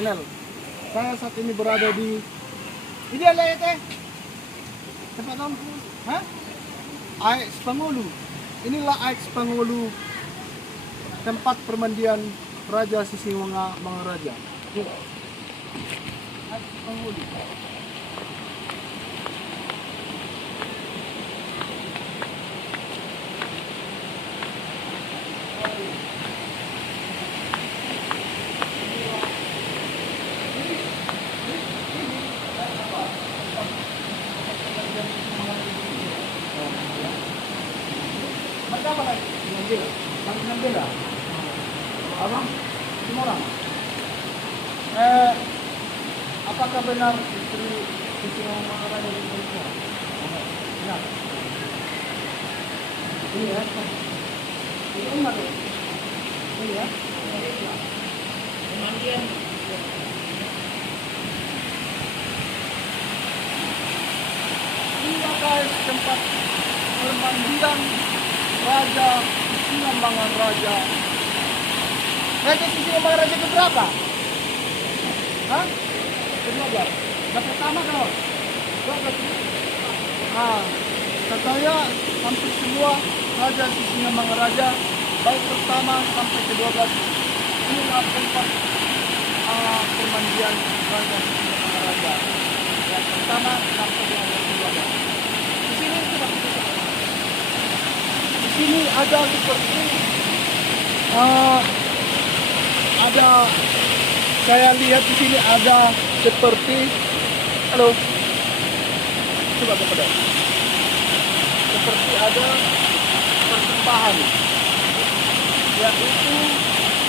channel. Saya saat ini berada di ini adalah ya tempat nama, hah? AX Pangulu. Inilah AX Pangulu, tempat permandian Raja Sisiwangi Mangaraja. AX Pangulu. Berapa lagi? Ngambil. Kami ngambil lah. Abang, semua orang. Apakah benar istri Sisiwangi Mangaraja di Indonesia? Benar. Ini ya. Ini benar ya. Ini ya. Pemandian. Ini adalah tempat permandian Raja Sisiwangi Mangaraja. Raja Sisiwangi Mangaraja ke berapa? Hah? Ke-12. Yang pertama kalau 12. Katanya hampir semua Raja Sisiwangi Mangaraja, baik pertama sampai ke-12, inilah tempat permandian Raja Sisiwangi Mangaraja. Yang pertama sampai yang ke-12. Di sini sudah ini ada seperti ada, saya lihat di sini ada seperti, halo, coba kepada, seperti ada persembahan, yaitu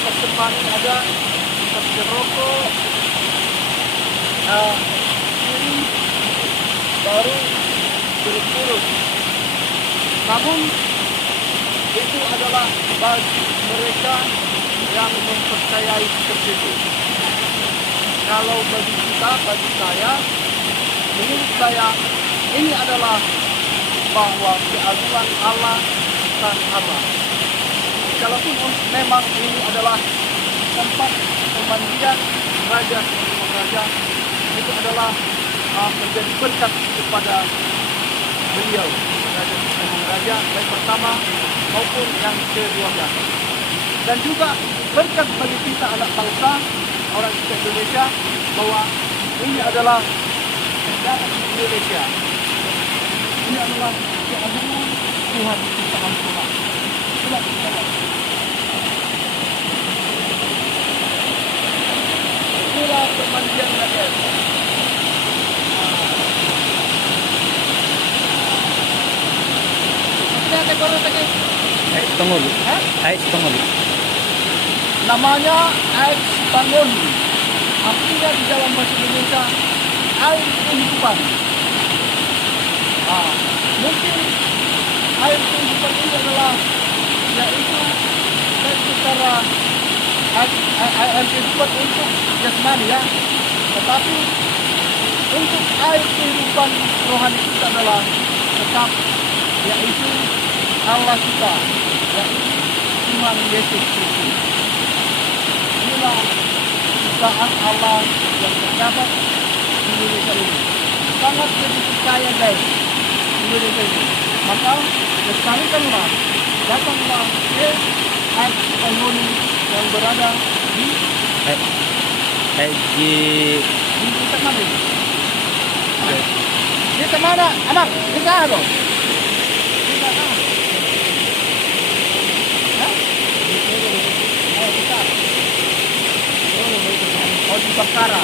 persembahan ini ada seperti rokok, ini baru berkurus, namun itu adalah bagi mereka yang mempercayai seperti itu. Kalau bagi kita, bagi saya, menurut saya, ini adalah bahwa keagungan Allah bukan Allah. Kalaupun memang ini adalah tempat pemandian Raja Sisiwangi Mangaraja, itu adalah menjadi berkat kepada beliau, Raja Sisiwangi Mangaraja, baik pertama maupun yang ke-12. Dan juga berkat bagi kita anak bangsa, orang Indonesia, bahwa ini adalah negara Indonesia. Ini adalah keagungan Tuhan ciptaan Tuhan. Inilah permandian rakyat. AX Pangulu. AX Pangulu. Namanya AX Pangulu. Artinya di dalam bahasa Indonesia air kehidupan. Mungkin air kehidupan ini adalah yaitu secara air kehidupan untuk jasmani ya. Tetapi untuk air kehidupan rohani kita adalah tetap yaitu Allah kita, yaitu Tuhan Yesus Kristus. Inilah ciptaan Allah yang terdapat di Indonesia ini. Sangat begitu kaya guys Indonesia ini. Maka lestarikanlah, datanglah ke AX Pangulu yang berada di tempat mana ini? Di tempat mana? Anak, di sana dong. Oh di Baktara.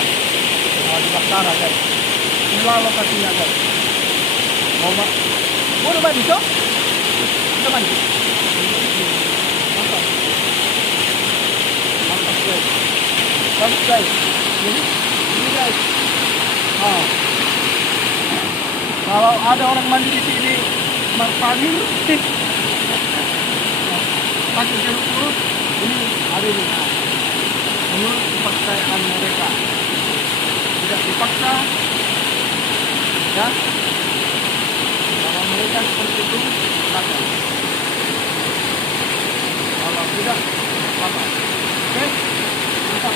Di Baktara guys. Inilah lokasinya guys. Mau udah mandi so? Udah mandi? Mantap. Mantap guys. Bagus guys. Ini guys. Kalau ada orang mandi di sini marpani pakai jeruk purut, ini ada ini. Menurut kepercayaan mereka, tidak dipaksa, ya. Kalau mereka seperti itu, silakan. Kalau tidak, apa? Oke, mantap.